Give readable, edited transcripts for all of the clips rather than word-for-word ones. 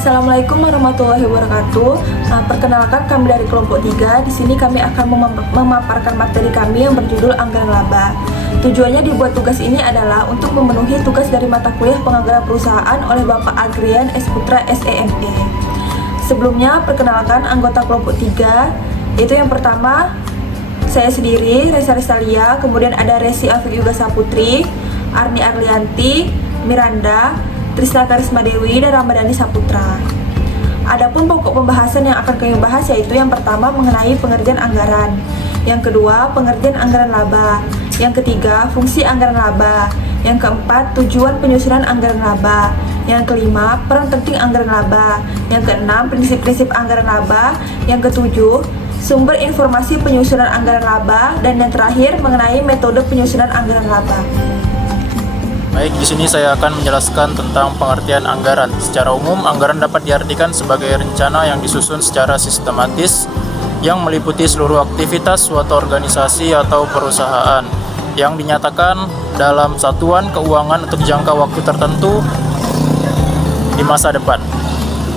Assalamualaikum warahmatullahi wabarakatuh. Perkenalkan, kami dari kelompok 3. Di sini kami akan memaparkan materi kami yang berjudul Anggaran Laba. Tujuannya dibuat tugas ini adalah untuk memenuhi tugas dari mata kuliah penganggaran perusahaan oleh Bapak Agrian S. Putra SEME. Sebelumnya, perkenalkan anggota kelompok 3, yaitu yang pertama saya sendiri, Resa Restalia, kemudian ada Resi Afik Yuga Saputri, Arni Arlianti, Miranda, Trisna Karisma Dewi, dan Ramadhani Saputra. Adapun pokok pembahasan yang akan kami bahas yaitu yang pertama mengenai pengerjaan anggaran, yang kedua pengerjaan anggaran laba, yang ketiga fungsi anggaran laba, yang keempat tujuan penyusunan anggaran laba, yang kelima peran penting anggaran laba, yang keenam prinsip-prinsip anggaran laba, yang ketujuh sumber informasi penyusunan anggaran laba, dan yang terakhir mengenai metode penyusunan anggaran laba. Baik, di sini saya akan menjelaskan tentang pengertian anggaran. Secara umum, anggaran dapat diartikan sebagai rencana yang disusun secara sistematis yang meliputi seluruh aktivitas suatu organisasi atau perusahaan yang dinyatakan dalam satuan keuangan untuk jangka waktu tertentu di masa depan.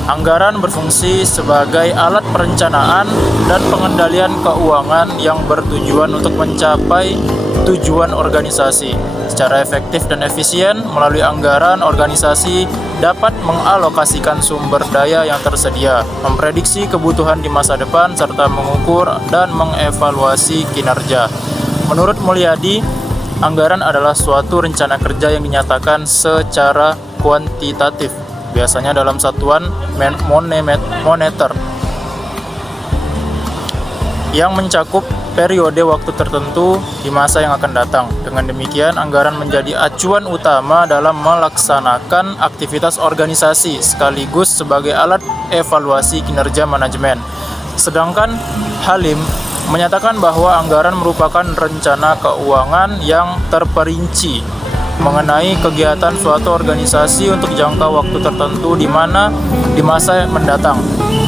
Anggaran berfungsi sebagai alat perencanaan dan pengendalian keuangan yang bertujuan untuk mencapai tujuan organisasi. Secara efektif dan efisien, melalui anggaran, organisasi dapat mengalokasikan sumber daya yang tersedia, memprediksi kebutuhan di masa depan, serta mengukur dan mengevaluasi kinerja. Menurut Mulyadi, anggaran adalah suatu rencana kerja yang dinyatakan secara kuantitatif, biasanya dalam satuan moneter, yang mencakup periode waktu tertentu di masa yang akan datang. Dengan demikian, anggaran menjadi acuan utama dalam melaksanakan aktivitas organisasi sekaligus sebagai alat evaluasi kinerja manajemen. Sedangkan Halim menyatakan bahwa anggaran merupakan rencana keuangan yang terperinci mengenai kegiatan suatu organisasi untuk jangka waktu tertentu di masa mendatang.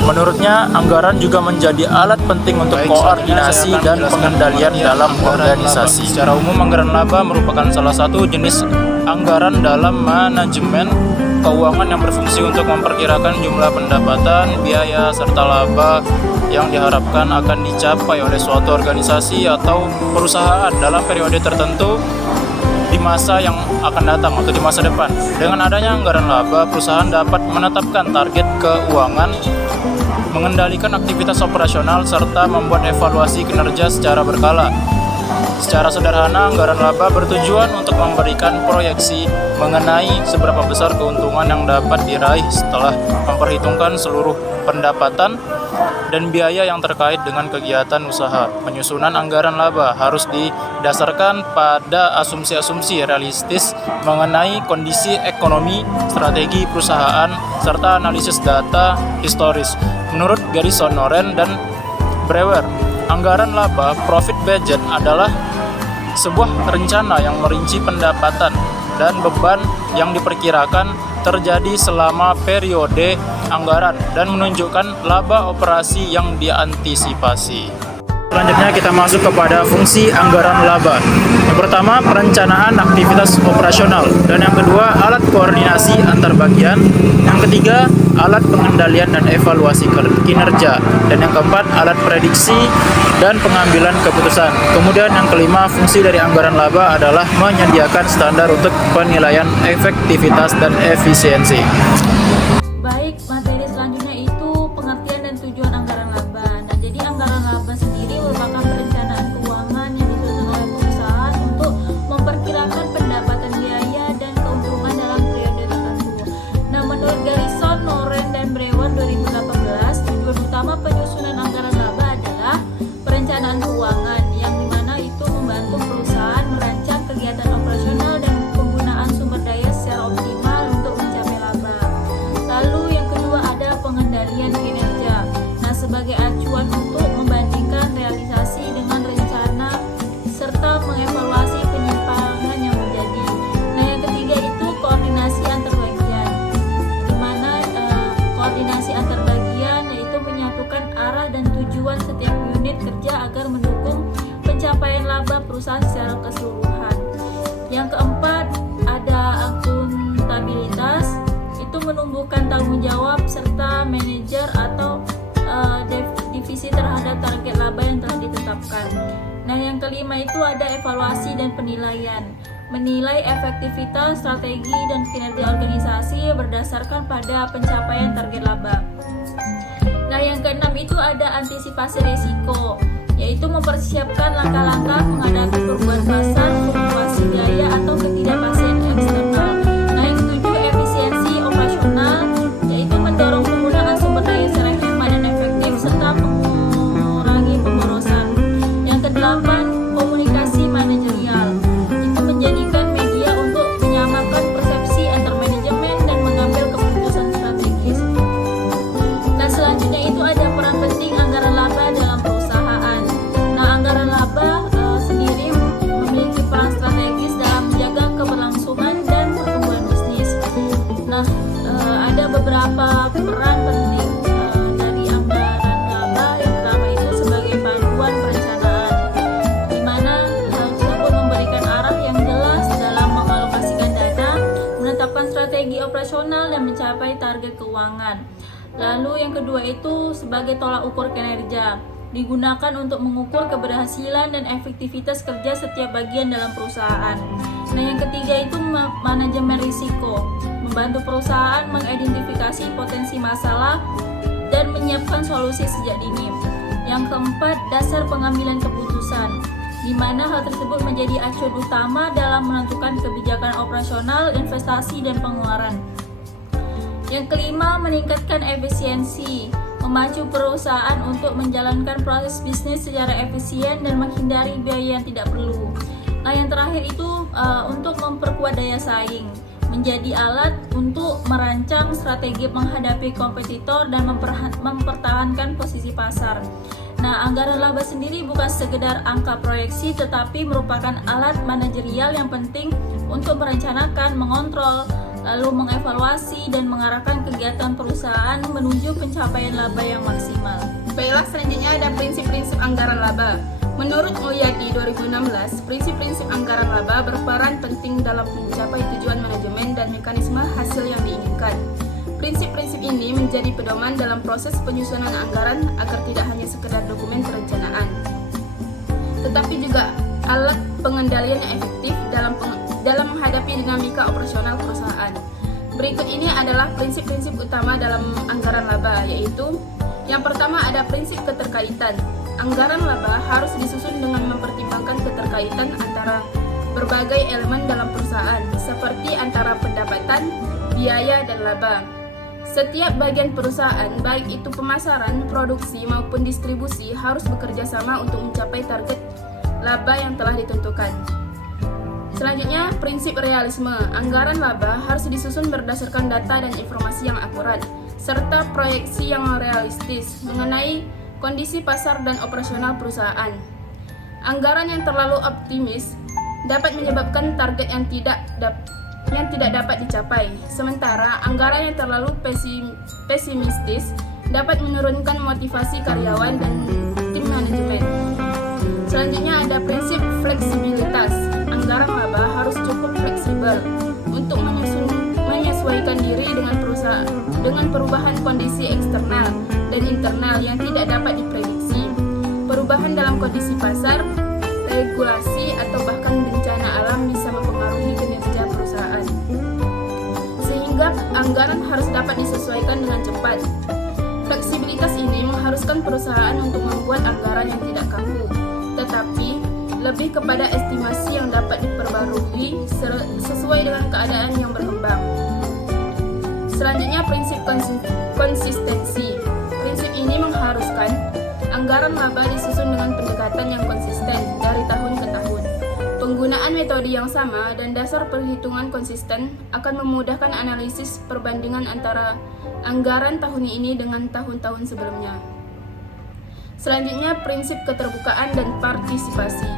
Menurutnya, anggaran juga menjadi alat penting untuk koordinasi dan pengendalian dalam organisasi. Secara umum, anggaran laba merupakan salah satu jenis anggaran dalam manajemen keuangan yang berfungsi untuk memperkirakan jumlah pendapatan, biaya, serta laba yang diharapkan akan dicapai oleh suatu organisasi atau perusahaan dalam periode tertentu di masa yang akan datang atau di masa depan. Dengan adanya anggaran laba, perusahaan dapat menetapkan target keuangan, mengendalikan aktivitas operasional, serta membuat evaluasi kinerja secara berkala. Secara sederhana, anggaran laba bertujuan untuk memberikan proyeksi mengenai seberapa besar keuntungan yang dapat diraih setelah memperhitungkan seluruh pendapatan dan biaya yang terkait dengan kegiatan usaha. Penyusunan anggaran laba harus didasarkan pada asumsi-asumsi realistis mengenai kondisi ekonomi, strategi perusahaan, serta analisis data historis. Menurut Garrison, Noren, dan Brewer, anggaran laba profit budget adalah sebuah rencana yang merinci pendapatan dan beban yang diperkirakan terjadi selama periode anggaran dan menunjukkan laba operasi yang diantisipasi. Selanjutnya kita masuk kepada fungsi anggaran laba. Yang pertama, perencanaan aktivitas operasional, dan yang kedua, alat koordinasi antar bagian, yang ketiga, alat pengendalian dan evaluasi kinerja, dan yang keempat, alat prediksi dan pengambilan keputusan. Kemudian yang kelima, fungsi dari anggaran laba adalah menyediakan standar untuk penilaian efektivitas dan efisiensi. Baik, materi selanjutnya itu pengertian dan tujuan anggaran laba. Nah, jadi anggaran laba sendiri merupakan perencanaan keuangan yang disusun oleh perusahaan untuk memperkirakan pendapatan, biaya, dan keuntungan dalam periode tertentu. Nah, menurut Garrison, Noren, dan Brewer 2018, tujuan utama penyusunan anggaran laba adalah perencanaan keuangan, yang dimana itu membantu perusahaan merancang kegiatan operasional dan penggunaan sumber daya secara optimal untuk mencapai laba. Lalu yang kedua ada pengendalian kinerja. Nah, sebagai acuan untuk membandingkan realisasi dengan rencana serta mengevaluasi penyimpangan yang terjadi. Nah, yang ketiga itu koordinasi antar bagian. Di mana koordinasi antar bagian yaitu menyatukan arah dan tujuan setiap unit kerja agar mendukung pencapaian laba perusahaan secara keseluruhan. Yang keempat ada akuntabilitas, itu menumbuhkan tanggung jawab serta ditetapkan. Nah, yang kelima itu ada evaluasi dan penilaian. Menilai efektivitas, strategi, dan kinerja organisasi berdasarkan pada pencapaian target laba. Nah, yang keenam itu ada antisipasi risiko, yaitu mempersiapkan langkah-langkah menghadapi perubahan pasar, fluktuasi biaya, atau ketidakpastian eksternal. Nah, yang ketujuh efisiensi operasional, yaitu mendorong penggunaan sumber daya secara hemat dan efektif serta mengurangi pemborosan. Yang kedelapan komunikasi manajerial, itu menjadikan media untuk menyamakan persepsi antar manajemen dan mengambil keputusan strategis. Nah, selanjutnya itu ada peran penting anggaran laba dalam perusahaan. Nah, anggaran laba sendiri memiliki peran strategis dalam menjaga keberlangsungan dan pertumbuhan bisnis. Nah, ada beberapa peran penting dari anggaran laba. Yang pertama itu sebagai panduan perencanaan, di mana hal tersebut memberikan arah yang jelas dalam mengalokasikan dana, menetapkan strategi operasional, dan mencapai target keuangan. Lalu yang kedua itu sebagai tolak ukur kinerja, digunakan untuk mengukur keberhasilan dan efektivitas kerja setiap bagian dalam perusahaan. Nah, yang ketiga itu manajemen risiko, membantu perusahaan mengidentifikasi potensi masalah dan menyiapkan solusi sejak dini. Yang keempat, dasar pengambilan keputusan, di mana hal tersebut menjadi acuan utama dalam menentukan kebijakan operasional, investasi, dan pengeluaran. Yang kelima, meningkatkan efisiensi, memacu perusahaan untuk menjalankan proses bisnis secara efisien dan menghindari biaya yang tidak perlu. Nah, yang terakhir itu untuk memperkuat daya saing, menjadi alat untuk merancang strategi menghadapi kompetitor dan mempertahankan posisi pasar. Nah, anggaran laba sendiri bukan sekedar angka proyeksi, tetapi merupakan alat manajerial yang penting untuk merencanakan, mengontrol, lalu mengevaluasi dan mengarahkan kegiatan perusahaan menuju pencapaian laba yang maksimal. Baiklah, selanjutnya ada prinsip-prinsip anggaran laba. Menurut Oyadi 2016, prinsip-prinsip anggaran laba berperan penting dalam mencapai tujuan manajemen dan mekanisme hasil yang diinginkan. Prinsip-prinsip ini menjadi pedoman dalam proses penyusunan anggaran agar tidak hanya sekedar dokumen perencanaan, tetapi juga alat pengendalian yang efektif dalam menghadapi dinamika operasional perusahaan. Berikut ini adalah prinsip-prinsip utama dalam anggaran laba, yaitu yang pertama ada prinsip keterkaitan. Anggaran laba harus disusun dengan mempertimbangkan keterkaitan antara berbagai elemen dalam perusahaan, seperti antara pendapatan, biaya, dan laba. Setiap bagian perusahaan, baik itu pemasaran, produksi, maupun distribusi, harus bekerja sama untuk mencapai target laba yang telah ditentukan. Selanjutnya, prinsip realisme. Anggaran laba harus disusun berdasarkan data dan informasi yang akurat, serta proyeksi yang realistis mengenai kondisi pasar dan operasional perusahaan. Anggaran yang terlalu optimis dapat menyebabkan target yang tidak dapat dicapai, sementara anggaran yang terlalu pesimistis dapat menurunkan motivasi karyawan dan tim manajemen. Selanjutnya ada prinsip fleksibilitas. Anggaran laba harus cukup fleksibel untuk menyesuaikan diri dengan perubahan kondisi eksternal dan internal yang tidak dapat diprediksi, perubahan dalam kondisi pasar, regulasi, atau bahkan bencana alam bisa mempengaruhi kinerja perusahaan. Sehingga anggaran harus dapat disesuaikan dengan cepat. Fleksibilitas ini mengharuskan perusahaan untuk membuat anggaran yang tidak kaku, tetapi lebih kepada estimasi yang dapat diperbarui sesuai dengan keadaan yang berkembang. Selanjutnya, prinsip konsistensi. Prinsip ini mengharuskan anggaran laba disusun dengan pendekatan yang konsisten dari tahun ke tahun. Penggunaan metode yang sama dan dasar perhitungan konsisten akan memudahkan analisis perbandingan antara anggaran tahun ini dengan tahun-tahun sebelumnya. Selanjutnya, prinsip keterbukaan dan partisipasi.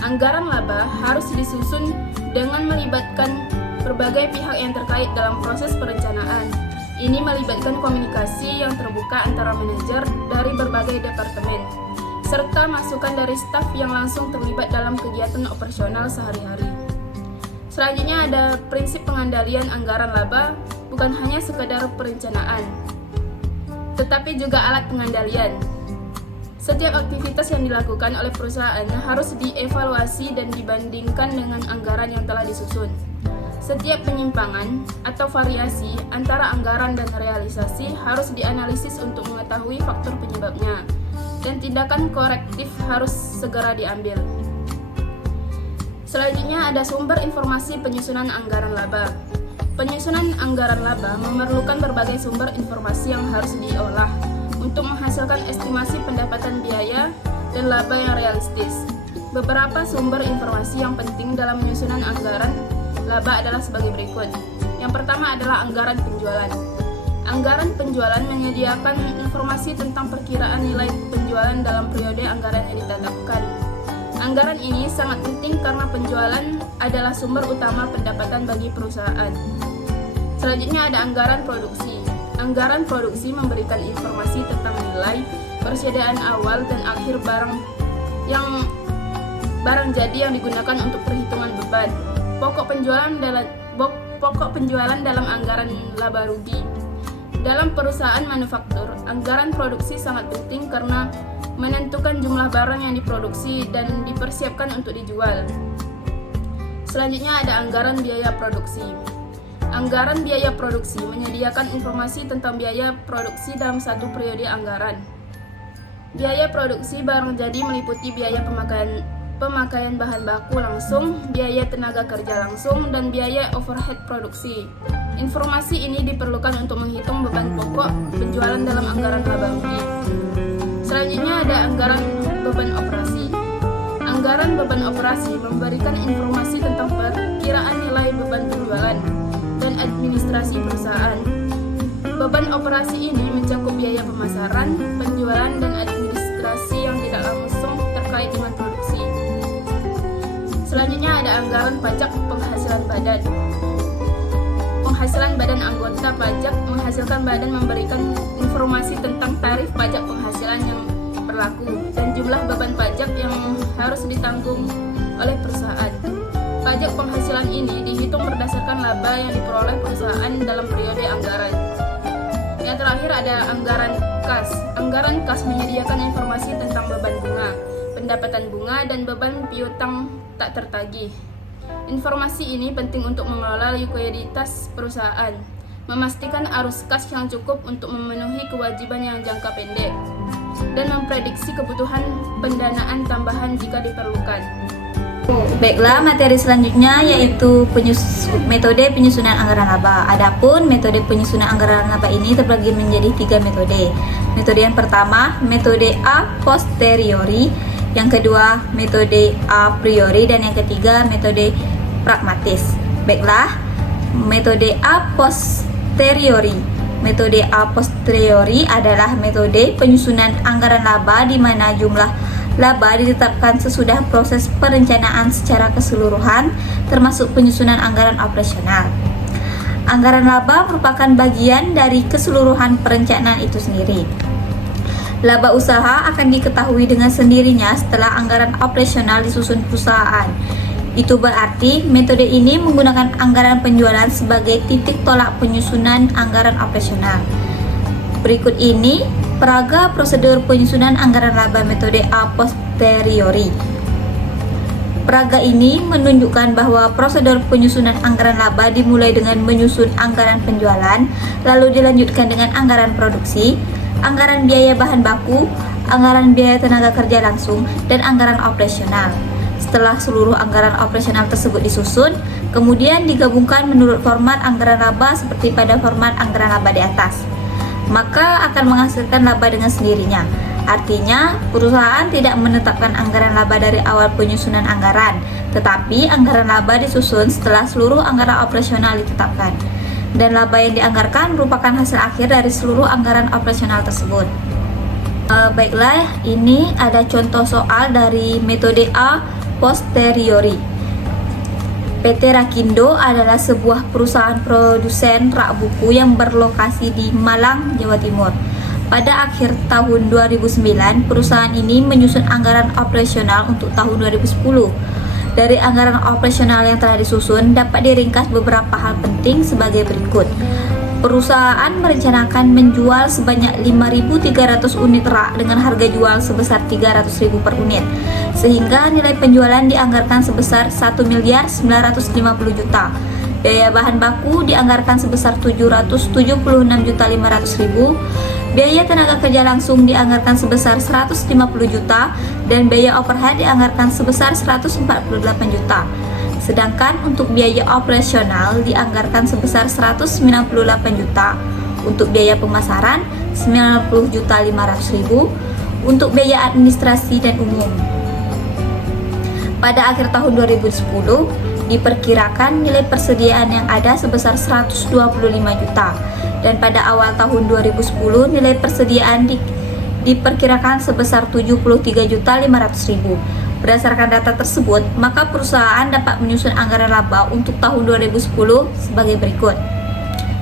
Anggaran laba harus disusun dengan melibatkan berbagai pihak yang terkait dalam proses perencanaan. Ini melibatkan komunikasi yang terbuka antara manajer dari berbagai departemen, serta masukan dari staf yang langsung terlibat dalam kegiatan operasional sehari-hari. Selanjutnya ada prinsip pengandalian anggaran laba, bukan hanya sekedar perencanaan, tetapi juga alat pengandalian. Setiap aktivitas yang dilakukan oleh perusahaan harus dievaluasi dan dibandingkan dengan anggaran yang telah disusun. Setiap penyimpangan atau variasi antara anggaran dan realisasi harus dianalisis untuk mengetahui faktor penyebabnya, dan tindakan korektif harus segera diambil. Selanjutnya ada sumber informasi penyusunan anggaran laba. Penyusunan anggaran laba memerlukan berbagai sumber informasi yang harus diolah untuk menghasilkan estimasi pendapatan biaya dan laba yang realistis. Beberapa sumber informasi yang penting dalam penyusunan anggaran laba adalah sebagai berikut. Yang pertama adalah anggaran penjualan. Anggaran penjualan menyediakan informasi tentang perkiraan nilai penjualan dalam periode anggaran yang ditetapkan. Anggaran ini sangat penting karena penjualan adalah sumber utama pendapatan bagi perusahaan. Selanjutnya ada anggaran produksi. Anggaran produksi memberikan informasi tentang nilai, persediaan awal dan akhir barang jadi yang digunakan untuk perhitungan beban. Pokok penjualan dalam anggaran laba rugi. Dalam perusahaan manufaktur, anggaran produksi sangat penting karena menentukan jumlah barang yang diproduksi dan dipersiapkan untuk dijual. Selanjutnya ada anggaran biaya produksi. Anggaran biaya produksi menyediakan informasi tentang biaya produksi dalam satu periode anggaran. Biaya produksi barang jadi meliputi biaya pemakaian bahan baku langsung, biaya tenaga kerja langsung, dan biaya overhead produksi. Informasi ini diperlukan untuk menghitung beban pokok penjualan dalam anggaran laba rugi. Selanjutnya ada anggaran beban operasi. Anggaran beban operasi memberikan informasi tentang perkiraan nilai beban penjualan dan administrasi perusahaan. Beban operasi ini mencakup biaya pemasaran, penjualan, dan administrasi yang tidak langsung terkait dengan produksi. Selanjutnya ada anggaran pajak penghasilan badan. Penghasilan badan anggota pajak menghasilkan badan memberikan informasi tentang tarif pajak penghasilan yang berlaku dan jumlah beban pajak yang harus ditanggung oleh perusahaan. Pajak penghasilan ini dihitung berdasarkan laba yang diperoleh perusahaan dalam periode anggaran. Yang terakhir ada anggaran kas. Anggaran kas menyediakan informasi tentang beban bunga, pendapatan bunga, dan beban piutang tak tertagih. Informasi ini penting untuk mengelola likuiditas perusahaan, memastikan arus kas yang cukup untuk memenuhi kewajiban yang jangka pendek, dan memprediksi kebutuhan pendanaan tambahan jika diperlukan. Baiklah, materi selanjutnya yaitu metode penyusunan anggaran laba. Adapun metode penyusunan anggaran laba ini terbagi menjadi 3 metode. Metode yang pertama, metode a posteriori, yang kedua, metode a priori, dan yang ketiga, metode pragmatis. Baiklah, metode a posteriori. Metode a posteriori adalah metode penyusunan anggaran laba di mana jumlah laba ditetapkan sesudah proses perencanaan secara keseluruhan, termasuk penyusunan anggaran operasional. Anggaran laba merupakan bagian dari keseluruhan perencanaan itu sendiri. Laba usaha akan diketahui dengan sendirinya setelah anggaran operasional disusun perusahaan. Itu berarti metode ini menggunakan anggaran penjualan sebagai titik tolak penyusunan anggaran operasional. Berikut ini peraga prosedur penyusunan anggaran laba metode a posteriori. Peraga ini menunjukkan bahwa prosedur penyusunan anggaran laba dimulai dengan menyusun anggaran penjualan, lalu dilanjutkan dengan anggaran produksi, anggaran biaya bahan baku, anggaran biaya tenaga kerja langsung, dan anggaran operasional. Setelah seluruh anggaran operasional tersebut disusun, kemudian digabungkan menurut format anggaran laba seperti pada format anggaran laba di atas, maka akan menghasilkan laba dengan sendirinya. Artinya, perusahaan tidak menetapkan anggaran laba dari awal penyusunan anggaran, tetapi anggaran laba disusun setelah seluruh anggaran operasional ditetapkan. Dan laba yang dianggarkan merupakan hasil akhir dari seluruh anggaran operasional tersebut. Baiklah, ini ada contoh soal dari metode A posteriori. PT Rakindo adalah sebuah perusahaan produsen rak buku yang berlokasi di Malang, Jawa Timur. Pada akhir tahun 2009, perusahaan ini menyusun anggaran operasional untuk tahun 2010. Dari anggaran operasional yang telah disusun, dapat diringkas beberapa hal penting sebagai berikut. Perusahaan merencanakan menjual sebanyak 5.300 unit rak dengan harga jual sebesar 300.000 per unit, sehingga nilai penjualan dianggarkan sebesar 1.950 juta. Biaya bahan baku dianggarkan sebesar 776.500.000, biaya tenaga kerja langsung dianggarkan sebesar 150 juta, dan biaya overhead dianggarkan sebesar 148 juta. Sedangkan untuk biaya operasional dianggarkan sebesar 198 juta, untuk biaya pemasaran 90.500.000, untuk biaya administrasi dan umum. Pada akhir tahun 2010, diperkirakan nilai persediaan yang ada sebesar 125 juta, dan pada awal tahun 2010 nilai persediaan diperkirakan sebesar 73.500.000. Berdasarkan data tersebut, maka perusahaan dapat menyusun anggaran laba untuk tahun 2010 sebagai berikut.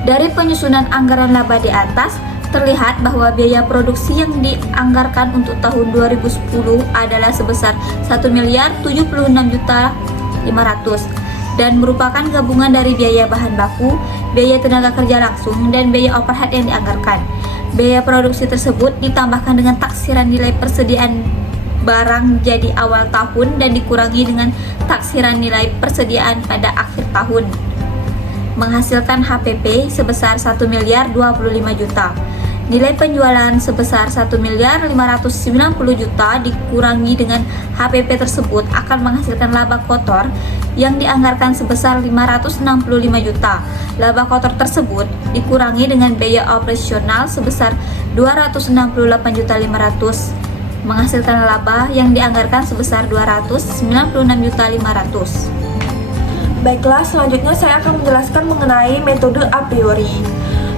Dari penyusunan anggaran laba di atas, terlihat bahwa biaya produksi yang dianggarkan untuk tahun 2010 adalah sebesar 1.076.500.000 dan merupakan gabungan dari biaya bahan baku, biaya tenaga kerja langsung, dan biaya overhead yang dianggarkan. Biaya produksi tersebut ditambahkan dengan taksiran nilai persediaan barang jadi awal tahun dan dikurangi dengan taksiran nilai persediaan pada akhir tahun, menghasilkan HPP sebesar 1.025 juta. Nilai penjualan sebesar 1.590 juta dikurangi dengan HPP tersebut akan menghasilkan laba kotor yang dianggarkan sebesar 565 juta. Laba kotor tersebut dikurangi dengan biaya operasional sebesar 268.500.000, menghasilkan laba yang dianggarkan sebesar 296.500.000. Baiklah, selanjutnya saya akan menjelaskan mengenai metode a priori.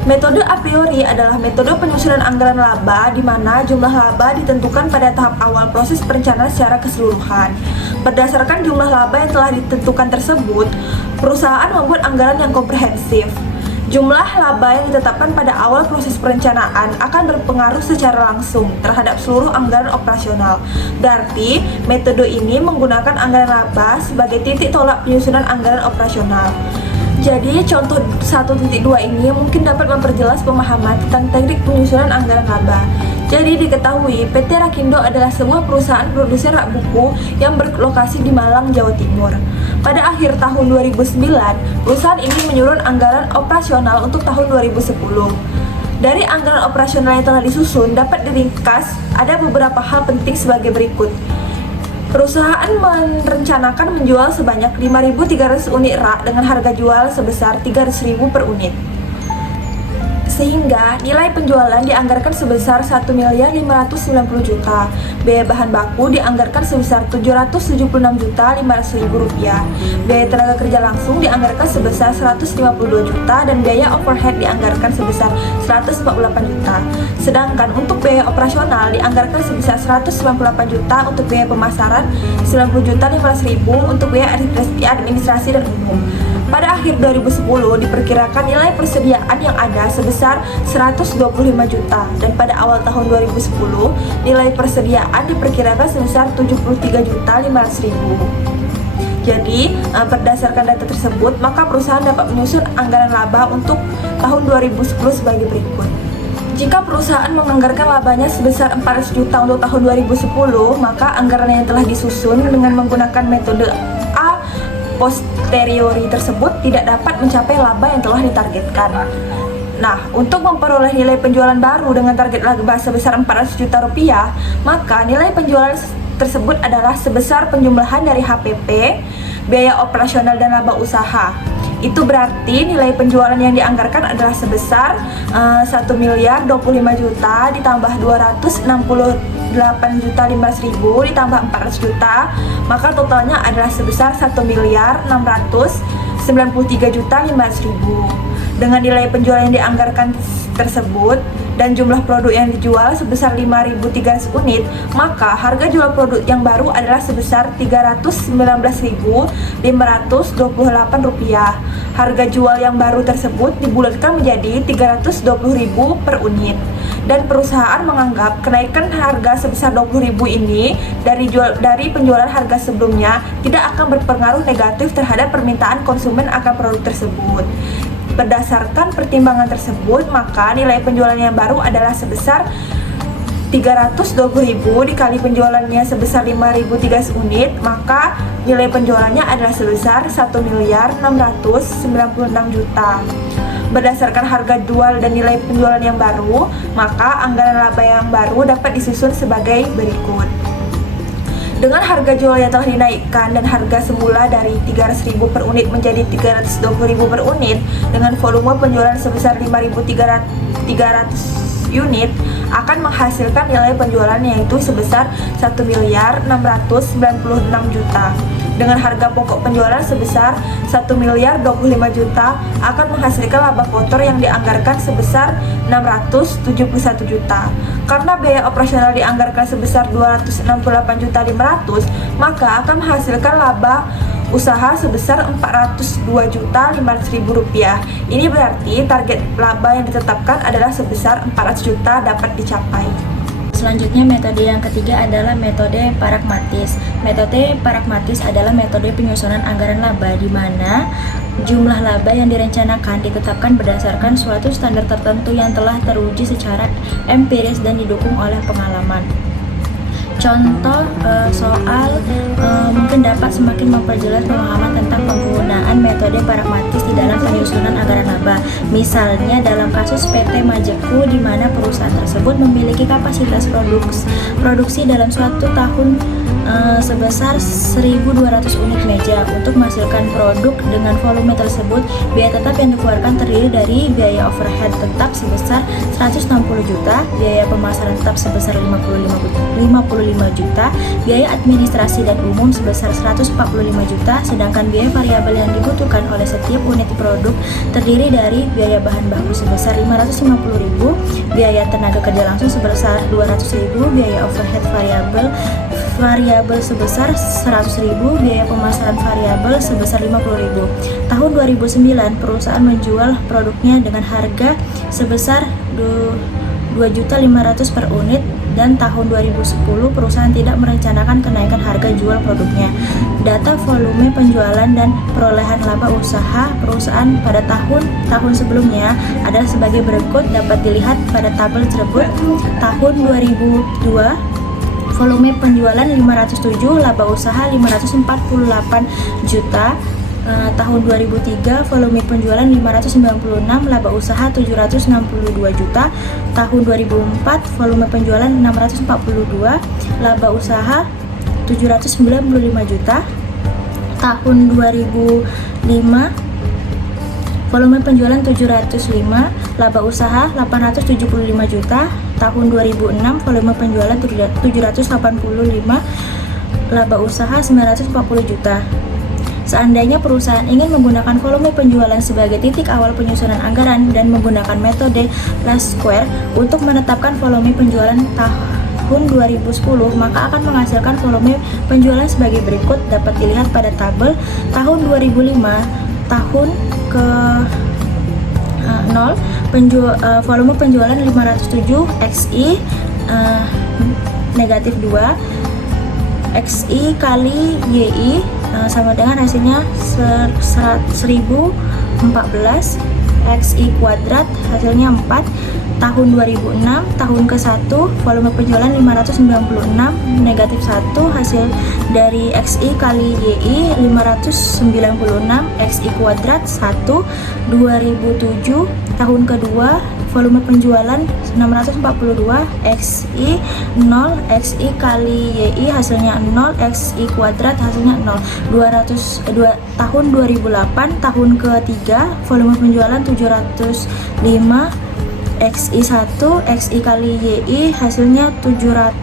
Metode a priori adalah metode penyusunan anggaran laba di mana jumlah laba ditentukan pada tahap awal proses perencanaan secara keseluruhan. Berdasarkan jumlah laba yang telah ditentukan tersebut, perusahaan membuat anggaran yang komprehensif. Jumlah laba yang ditetapkan pada awal proses perencanaan akan berpengaruh secara langsung terhadap seluruh anggaran operasional. Berarti, metode ini menggunakan anggaran laba sebagai titik tolak penyusunan anggaran operasional. Jadi, contoh 1.2 ini mungkin dapat memperjelas pemahaman tentang teknik penyusunan anggaran laba. Jadi, diketahui PT Rakindo adalah sebuah perusahaan produsen rak buku yang berlokasi di Malang, Jawa Timur. Pada akhir tahun 2009, perusahaan ini menyusun anggaran operasional untuk tahun 2010. Dari anggaran operasional yang telah disusun dapat diringkas ada beberapa hal penting sebagai berikut. Perusahaan merencanakan menjual sebanyak 5.300 unit rak dengan harga jual sebesar 300.000 per unit. Sehingga nilai penjualan dianggarkan sebesar 1.590 juta. Biaya bahan baku dianggarkan sebesar 776.500.000 rupiah. Biaya tenaga kerja langsung dianggarkan sebesar 152 juta dan biaya overhead dianggarkan sebesar 148 juta. Sedangkan untuk biaya operasional dianggarkan sebesar 198 juta untuk biaya pemasaran, 90.500.000 untuk biaya administrasi dan umum. Pada akhir 2010 diperkirakan nilai persediaan yang ada sebesar 125 juta dan pada awal tahun 2010 nilai persediaan diperkirakan sebesar 73.500.000. Jadi, berdasarkan data tersebut, maka perusahaan dapat menyusun anggaran laba untuk tahun 2010 sebagai berikut. Jika perusahaan menganggarkan labanya sebesar 400 juta untuk tahun 2010, maka anggaran yang telah disusun dengan menggunakan metode A posteriori tersebut tidak dapat mencapai laba yang telah ditargetkan. Nah, untuk memperoleh nilai penjualan baru dengan target laba sebesar 400 juta rupiah, maka nilai penjualan tersebut adalah sebesar penjumlahan dari HPP, biaya operasional dan laba usaha. Itu berarti nilai penjualan yang dianggarkan adalah sebesar 1.025 juta ditambah 268.500.000 ditambah 400 juta, maka totalnya adalah sebesar 1.693.500.000. Dengan nilai penjualan yang dianggarkan tersebut dan jumlah produk yang dijual sebesar 5.300 unit, maka harga jual produk yang baru adalah sebesar Rp319.528. Harga jual yang baru tersebut dibulatkan menjadi Rp320.000 per unit. Dan perusahaan menganggap kenaikan harga sebesar Rp20.000 ini dari penjualan harga sebelumnya tidak akan berpengaruh negatif terhadap permintaan konsumen akan produk tersebut. Berdasarkan pertimbangan tersebut, maka nilai penjualan yang baru adalah sebesar 320.000 dikali penjualannya sebesar 5.013 unit, maka nilai penjualannya adalah sebesar 1.696 juta. Berdasarkan harga jual dan nilai penjualan yang baru, maka anggaran laba yang baru dapat disusun sebagai berikut. Dengan harga jual yang telah dinaikkan dan harga semula dari 300.000 per unit menjadi 320.000 per unit dengan volume penjualan sebesar 5.300 unit akan menghasilkan nilai penjualan yaitu sebesar 1.696 juta. Dengan harga pokok penjualan sebesar 1.025 juta akan menghasilkan laba kotor yang dianggarkan sebesar 671 juta. Karena biaya operasional dianggarkan sebesar 268.500, maka akan menghasilkan laba usaha sebesar 402.500.000 rupiah. Ini berarti target laba yang ditetapkan adalah sebesar 400 juta dapat dicapai. Selanjutnya, metode yang ketiga adalah metode pragmatis. Metode pragmatis adalah metode penyusunan anggaran laba di mana jumlah laba yang direncanakan ditetapkan berdasarkan suatu standar tertentu yang telah teruji secara empiris dan didukung oleh pengalaman. Contoh soal mungkin dapat semakin memperjelas pemahaman tentang penggunaan metode pragmatis di dalam penyusunan anggaran laba. Misalnya dalam kasus PT Majeku di mana perusahaan tersebut memiliki kapasitas produksi dalam suatu tahun sebesar 1.200 unit meja. Untuk menghasilkan produk dengan volume tersebut, biaya tetap yang dikeluarkan terdiri dari biaya overhead tetap sebesar 160 juta, biaya pemasaran tetap sebesar 55 juta, biaya administrasi dan umum sebesar 145 juta, sedangkan biaya variabel yang dibutuhkan oleh setiap unit produk terdiri dari biaya bahan baku sebesar 550.000, biaya tenaga kerja langsung sebesar 200.000, biaya overhead variabel sebesar 100.000, biaya pemasaran variabel sebesar 50.000. Tahun 2009 perusahaan menjual produknya dengan harga sebesar 2.500.000 per unit, dan tahun 2010 perusahaan tidak merencanakan kenaikan harga jual produknya. Data volume penjualan dan perolehan laba usaha perusahaan pada tahun sebelumnya adalah sebagai berikut, dapat dilihat pada tabel tersebut. Tahun 2002 volume penjualan 507, laba usaha 548 juta. Tahun 2003 volume penjualan 596, laba usaha 762 juta. Tahun 2004 volume penjualan 642, laba usaha 795 juta. Tahun 2005 volume penjualan 705, laba usaha 875 juta. Tahun 2006 volume penjualan 785, laba usaha 940 juta. Seandainya perusahaan ingin menggunakan volume penjualan sebagai titik awal penyusunan anggaran dan menggunakan metode last square untuk menetapkan volume penjualan tahun 2010, maka akan menghasilkan volume penjualan sebagai berikut, dapat dilihat pada tabel. Tahun 2005 tahun ke 0 volume penjualan 507 XI negatif 2 XI kali YI sama dengan hasilnya 1014 XI kuadrat hasilnya 4. Tahun 2006 tahun ke 1 volume penjualan 596 negatif 1 hasil dari XI kali YI 596 XI kuadrat 1. 2007 tahun kedua volume penjualan 642 XI 0 XI kali YI hasilnya 0 XI kuadrat hasilnya 0. Tahun 2008 tahun ketiga volume penjualan 705 XI 1 XI kali YI hasilnya 705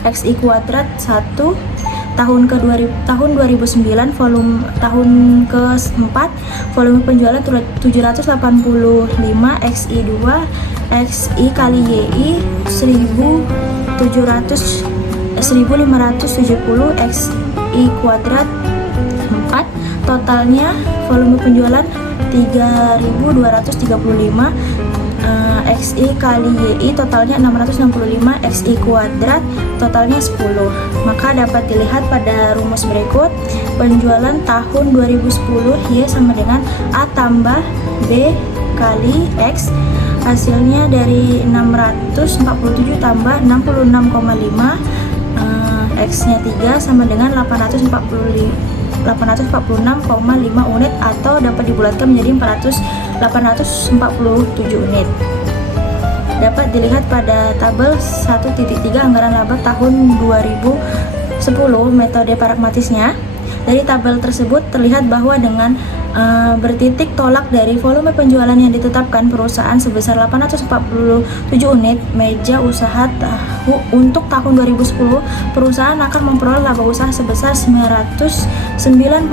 XI kuadrat 1. Tahun 2009 volume tahun ke-4 volume penjualan 785 XI 2 XI kali YI 1570 XI kuadrat 4. Totalnya volume penjualan 3235 XI kali YI totalnya 665 XI kuadrat totalnya 10. Maka dapat dilihat pada rumus berikut. Penjualan tahun 2010 Y sama dengan A tambah B kali X. Hasilnya dari 647 tambah 66,5, X-nya 3 sama dengan 846,5 unit, atau dapat dibulatkan menjadi 847 unit. Dapat dilihat pada tabel 1.3 anggaran laba tahun 2010 metode pragmatisnya. Dari tabel tersebut terlihat bahwa dengan bertitik tolak dari volume penjualan yang ditetapkan perusahaan sebesar 847 unit meja usaha untuk tahun 2010, perusahaan akan memperoleh laba usaha sebesar 995.200.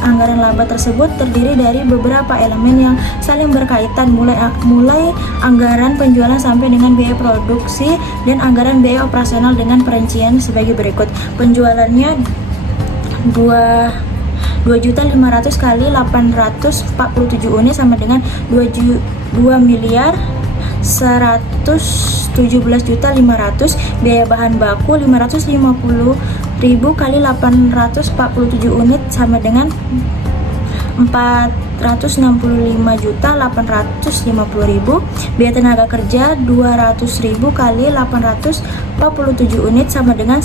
Anggaran laba tersebut terdiri dari beberapa elemen yang saling berkaitan, mulai anggaran penjualan sampai dengan biaya produksi dan anggaran biaya operasional dengan perincian sebagai berikut. Penjualannya 2.500 kali 847 unit sama dengan 2.117.500. Biaya bahan baku 550.000 kali 847 unit sama dengan 465.850.000. Biaya tenaga kerja 200.000 kali 847 unit sama dengan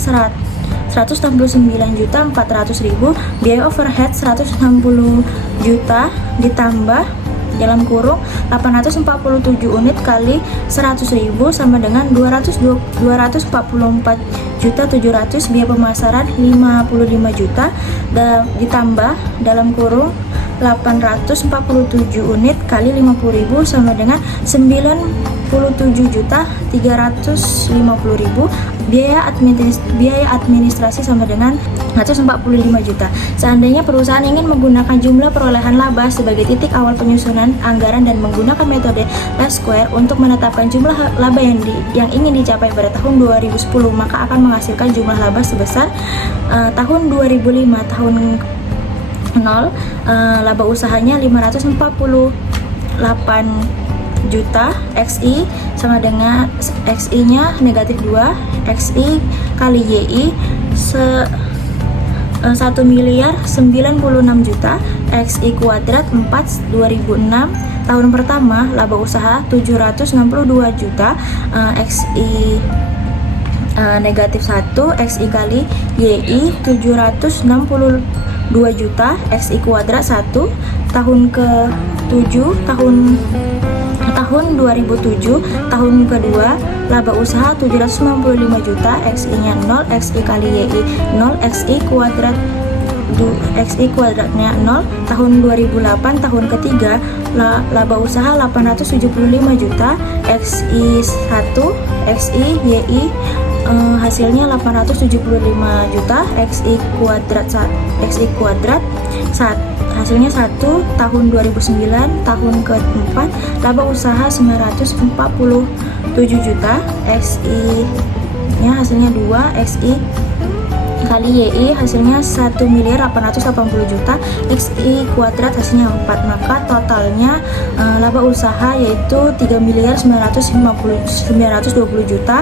169.400.000. Biaya overhead 160 juta ditambah dalam kurung 847 unit kali 100.000 sama dengan 244.700.000. Biaya pemasaran 55 juta ditambah dalam kurung 847 unit kali 50.000 sama dengan 97.350.000. Biaya administrasi sama dengan 145 juta. Seandainya perusahaan ingin menggunakan jumlah perolehan laba sebagai titik awal penyusunan anggaran dan menggunakan metode least square untuk menetapkan jumlah laba yang ingin dicapai pada tahun 2010, maka akan menghasilkan jumlah laba sebesar tahun 2005 tahun 0, laba usahanya 548 juta, XI sama dengan XI nya negatif 2, XI kali YI 1.096 juta, XI kuadrat 4 2006. Tahun pertama laba usaha 762 juta, XI negatif 1, XI kali YI 762 juta, XI kuadrat 1. Tahun ke-7 tahun 2007, tahun kedua laba usaha 795 juta, XI nya 0, XI kali YI 0, XI kuadratnya 0. Tahun 2008, tahun ketiga laba usaha 875 juta, XI 1, XI YI hasilnya 875 juta, XI kuadrat hasilnya 1. Tahun 2009, tahun keempat laba usaha 947 juta, XI nya hasilnya 2, XI kali YI hasilnya 1.880 juta, XI kuadrat hasilnya 4. Maka totalnya laba usaha yaitu 3.920 juta.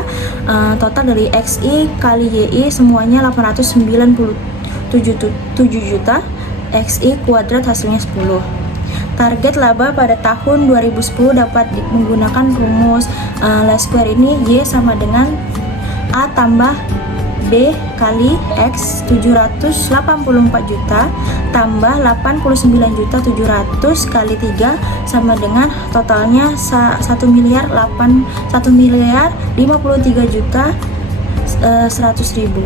Total dari XI kali YI semuanya 897 juta, XI kuadrat hasilnya 10. Target laba pada tahun 2010 dapat menggunakan rumus least square ini. Y sama dengan A tambah B kali X 784 juta tambah 89.700 kali 3 sama dengan totalnya 1.053.100.000.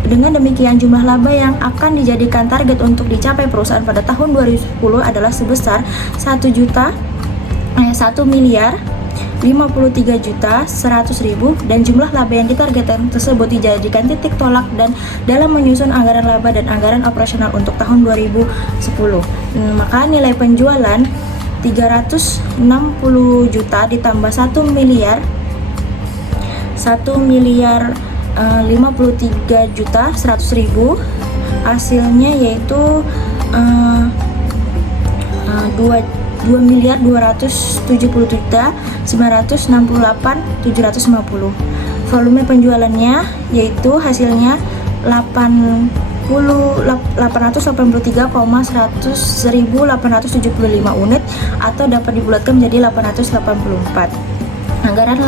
Dengan demikian, jumlah laba yang akan dijadikan target untuk dicapai perusahaan pada tahun 2010 adalah sebesar 1.053.100.000, dan jumlah laba yang ditargetkan tersebut dijadikan titik tolak dan dalam menyusun anggaran laba dan anggaran operasional untuk tahun 2010. Maka nilai penjualan 360 juta ditambah 1.053.100.000 hasilnya yaitu 2.270.968.750. Volume penjualannya yaitu hasilnya 883,100.875 unit atau dapat dibulatkan menjadi 884. Anggaran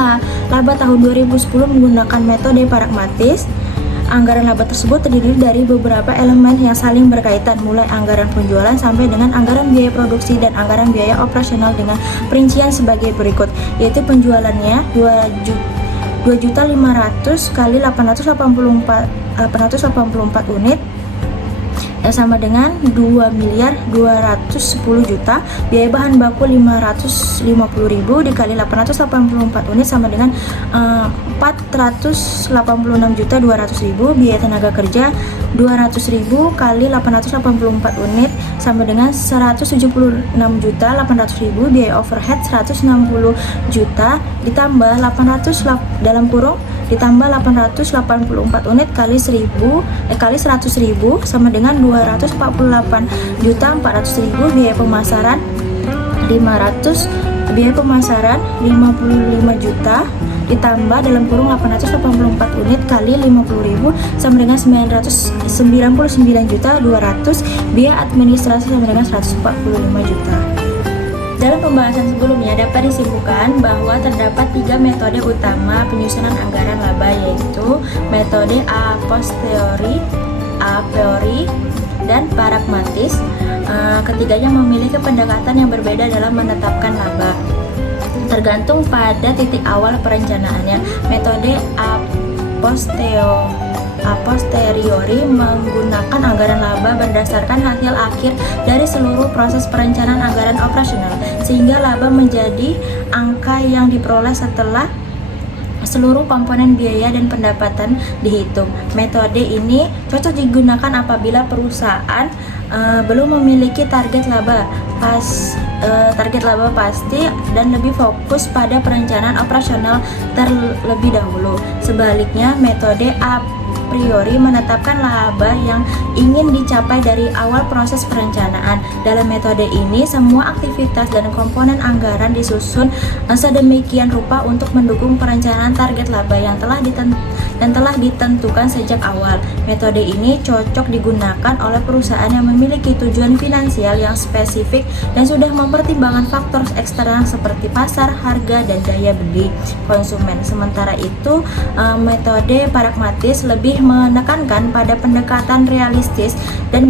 laba tahun 2010 menggunakan metode pragmatis. Anggaran laba tersebut terdiri dari beberapa elemen yang saling berkaitan, mulai anggaran penjualan sampai dengan anggaran biaya produksi dan anggaran biaya operasional dengan perincian sebagai berikut, yaitu penjualannya 2.500 kali 884 unit sama dengan 2.210.000.000. Biaya bahan baku 550.000 dikali 884 unit sama dengan 486.200.000. Biaya tenaga kerja 200.000 kali 884 unit sama dengan 176.800.000. Biaya overhead 160 juta ditambah 884 unit kali 100.000 sama dengan 248.400.000. Biaya pemasaran 55 juta ditambah 884 unit kali 50.000 sama dengan 999.200. Biaya administrasi sama dengan 145 juta. Dalam pembahasan sebelumnya dapat disimpulkan bahwa terdapat 3 metode utama penyusunan anggaran laba, yaitu metode a posteriori, a priori, dan pragmatis. Ketiganya memiliki pendekatan yang berbeda dalam menetapkan laba, tergantung pada titik awal perencanaannya. Metode a posteriori menggunakan anggaran laba berdasarkan hasil akhir dari seluruh proses perencanaan anggaran operasional, sehingga laba menjadi angka yang diperoleh setelah seluruh komponen biaya dan pendapatan dihitung. Metode ini cocok digunakan apabila perusahaan belum memiliki target laba pasti dan lebih fokus pada perencanaan operasional terlebih dahulu. Sebaliknya, metode a priori menetapkan laba yang ingin dicapai dari awal proses perencanaan. Dalam metode ini, semua aktivitas dan komponen anggaran disusun sedemikian rupa untuk mendukung perencanaan target laba yang telah ditentukan sejak awal. Metode ini cocok digunakan oleh perusahaan yang memiliki tujuan finansial yang spesifik dan sudah mempertimbangkan faktor eksternal seperti pasar, harga, dan daya beli konsumen. Sementara itu, metode pragmatis lebih menekankan pada pendekatan realistis dan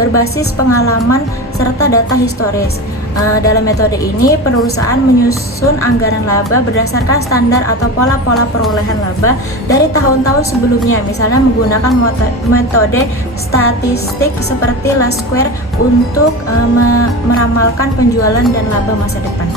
berbasis pengalaman serta data historis. Dalam metode ini, perusahaan menyusun anggaran laba berdasarkan standar atau pola-pola perolehan laba dari tahun-tahun sebelumnya, misalnya menggunakan metode statistik seperti Lasker untuk meramalkan penjualan dan laba masa depan.